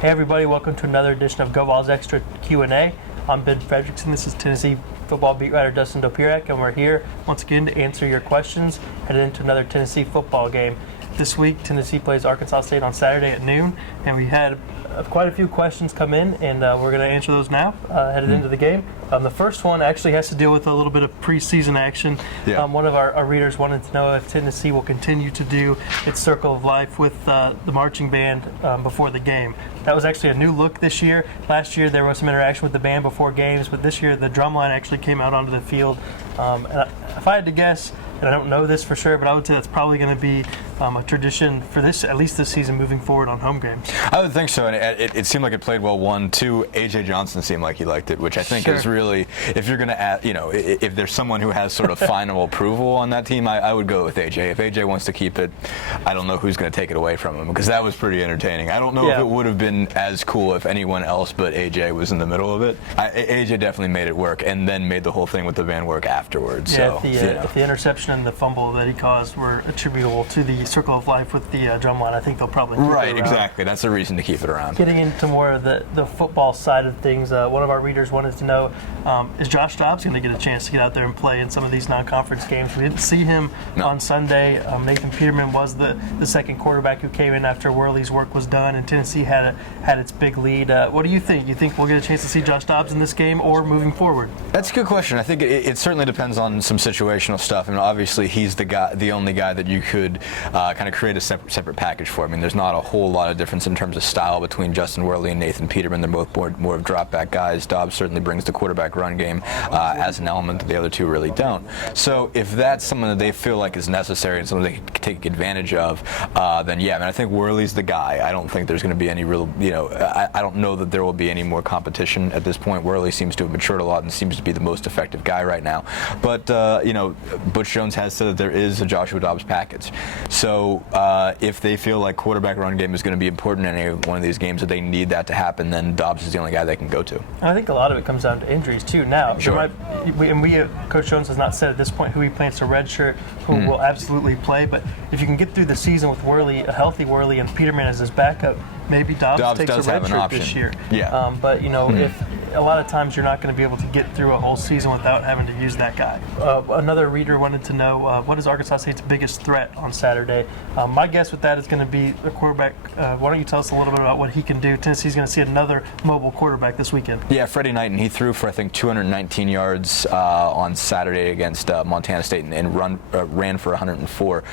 Hey everybody, welcome to another edition of Go Vols Extra Q&A. I'm Ben Frederickson. This is Tennessee football beat writer Dustin Dopirak, and we're here once again to answer your questions headed into another Tennessee football game. This week, Tennessee plays Arkansas State on Saturday at noon, and we had quite a few questions come in, and we're going to answer those now headed into the game. The first one actually has to deal with a little bit of preseason action. Yeah. One of our readers wanted to know if Tennessee will continue to do its Circle of Life with the marching band before the game. That was actually a new look this year. Last year there was some interaction with the band before games, but this year the drum line actually came out onto the field. And if I had to guess, and I don't know this for sure, but I would say that's probably going to be a tradition for this, at least this season, moving forward on home games. I would think so, and it seemed like it played well. 1, 2, A.J. Johnson seemed like he liked it, which I think is really, if you're going to add, if there's someone who has sort of final approval on that team, I would go with A.J. If A.J. wants to keep it, I don't know who's going to take it away from him, because that was pretty entertaining. I don't know if it would have been as cool if anyone else but A.J. was in the middle of it. A.J. definitely made it work, and then made the whole thing with the band work afterwards. Yeah, so, if the interception and the fumble that he caused were attributable to the Circle of Life with the drum line, I think they'll probably keep it around. Exactly. That's a reason to keep it around. Getting into more of the football side of things, one of our readers wanted to know, is Josh Dobbs going to get a chance to get out there and play in some of these non-conference games? We didn't see him on Sunday. Nathan Peterman was the second quarterback who came in after Worley's work was done, and Tennessee had its big lead. What do you think? You think we'll get a chance to see Josh Dobbs in this game or moving forward? That's a good question. I think it certainly depends on some situational stuff. I mean, obviously he's the only guy that you could kind of create a separate package for. I mean, there's not a whole lot of difference in terms of style between Justin Worley and Nathan Peterman. They're both more of drop-back guys. Dobbs certainly brings the quarterback run game as an element that the other two really don't. So if that's something that they feel like is necessary and something they can take advantage of, then yeah, I mean, I think Worley's the guy. I don't think there's going to be any real, I don't know that there will be any more competition at this point. Worley seems to have matured a lot and seems to be the most effective guy right now. But, Butch Jones has said that there is a Joshua Dobbs package. So if they feel like quarterback run game is going to be important in any one of these games, that they need that to happen, then Dobbs is the only guy they can go to. I think a lot of it comes down to injuries too. Now, Coach Jones has not said at this point who he plans to redshirt, who will absolutely play. But if you can get through the season with Worley, a healthy Worley, and Peterman as his backup, maybe Dobbs takes a redshirt this year. Yeah. But if a lot of times you're not going to be able to get through a whole season without having to use that guy. Another reader wanted to know what is Arkansas State's biggest threat on Saturday. My guess with that is going to be the quarterback. Why don't you tell us a little bit about what he can do? Tennessee's going to see another mobile quarterback this weekend. Yeah, Freddie Knighton. He threw for I think 219 yards on Saturday against Montana State and ran for 104.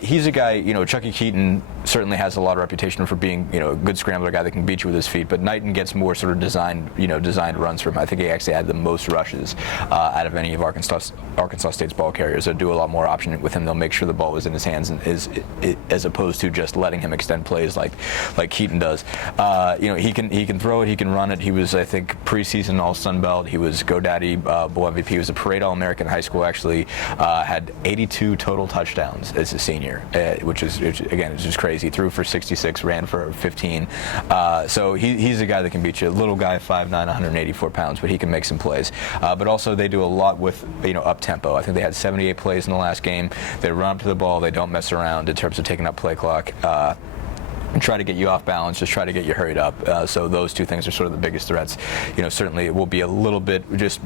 He's a guy. Chuckie Keeton certainly has a lot of reputation for being a good scrambler, guy that can beat you with his feet. But Knighton gets more sort of designed runs from him. I think he actually had the most rushes out of any of Arkansas State's ball carriers. They'll do a lot more option with him. They'll make sure the ball was in his hands, and as opposed to just letting him extend plays like Keaton does. He can throw it, he can run it. He was, I think, preseason All Sun Belt. He was GoDaddy Bowl MVP. He was a Parade All-American in high school. Actually, had 82 total touchdowns as a senior, which is again, it's just crazy. He threw for 66, ran for 15. So he's a guy that can beat you. Little guy, 5'9", 184 pounds, but he can make some plays. But also they do a lot with up tempo. I think they had 78 plays in the last game. They run up to the ball. They don't mess around in terms of taking up play clock. And try to get you off balance, just try to get you hurried up. So those two things are sort of the biggest threats. Certainly it will be a little bit just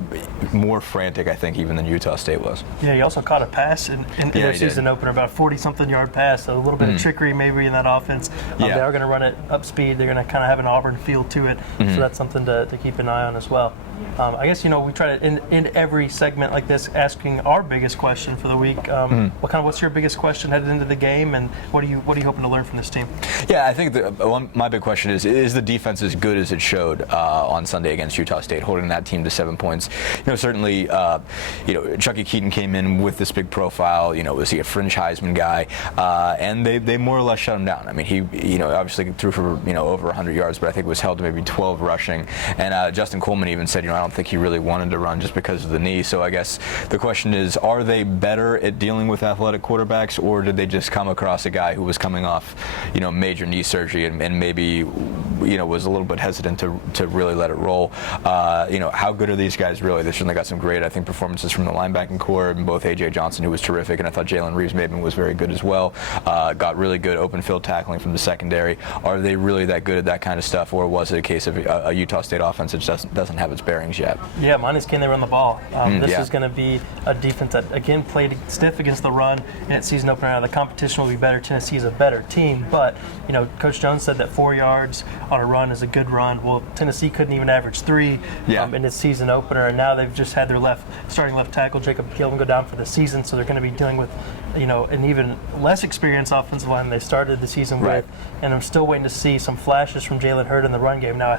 more frantic, I think, even than Utah State was. Yeah, he also caught a pass in their season opener, about a 40-something yard pass. So a little bit of trickery maybe in that offense. They are going to run it up speed. They're going to kind of have an Auburn feel to it. So that's something to keep an eye on as well. I guess, we try to end every segment like this asking our biggest question for the week. What's your biggest question headed into the game, and what are you hoping to learn from this team? Yeah, I think my big question is the defense as good as it showed on Sunday against Utah State, holding that team to 7 points? Certainly, Chuckie Keeton came in with this big profile. Was he a fringe Heisman guy? And they more or less shut him down. I mean, he obviously threw for over 100 yards, but I think was held to maybe 12 rushing. And Justin Coleman even said, I don't think he really wanted to run just because of the knee. So I guess the question is, are they better at dealing with athletic quarterbacks, or did they just come across a guy who was coming off, major major knee surgery and maybe was a little bit hesitant to really let it roll. How good are these guys really? They certainly got some great, I think, performances from the linebacking core, and both A.J. Johnson, who was terrific, and I thought Jalen Reeves-Maben was very good as well. Got really good open field tackling from the secondary. Are they really that good at that kind of stuff, or was it a case of a Utah State offense that doesn't have its bearings yet? Yeah, mine is, can they run the ball? This is going to be a defense that, again, played stiff against the run in its season opener. Now, the competition will be better. Tennessee is a better team, but, Coach Jones said that 4 yards on a run is a good run. Well, Tennessee couldn't even average 3 in its season opener, and now they've just had their starting left tackle, Jacob Gillen, go down for the season, so they're going to be dealing with, an even less experienced offensive line they started the season with, and I'm still waiting to see some flashes from Jalen Hurd in the run game. Now,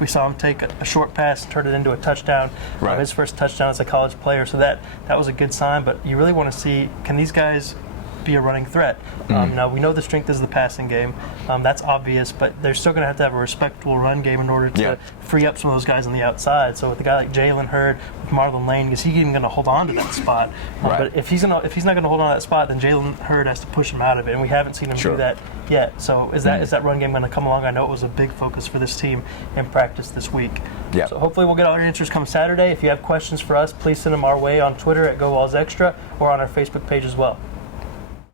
we saw him take a short pass and turn it into a touchdown, his first touchdown as a college player, so that was a good sign, but you really want to see, can these guys be a running threat? Now, we know the strength is the passing game. That's obvious, but they're still going to have a respectable run game in order to free up some of those guys on the outside. So with a guy like Jalen Hurd, with Marlon Lane, is he even going to hold on to that spot? But if he's not going to hold on to that spot, then Jalen Hurd has to push him out of it, and we haven't seen him do that yet. So is that run game going to come along? I know it was a big focus for this team in practice this week. So hopefully we'll get all your answers come Saturday. If you have questions for us, please send them our way on Twitter at GoVolsExtra or on our Facebook page as well.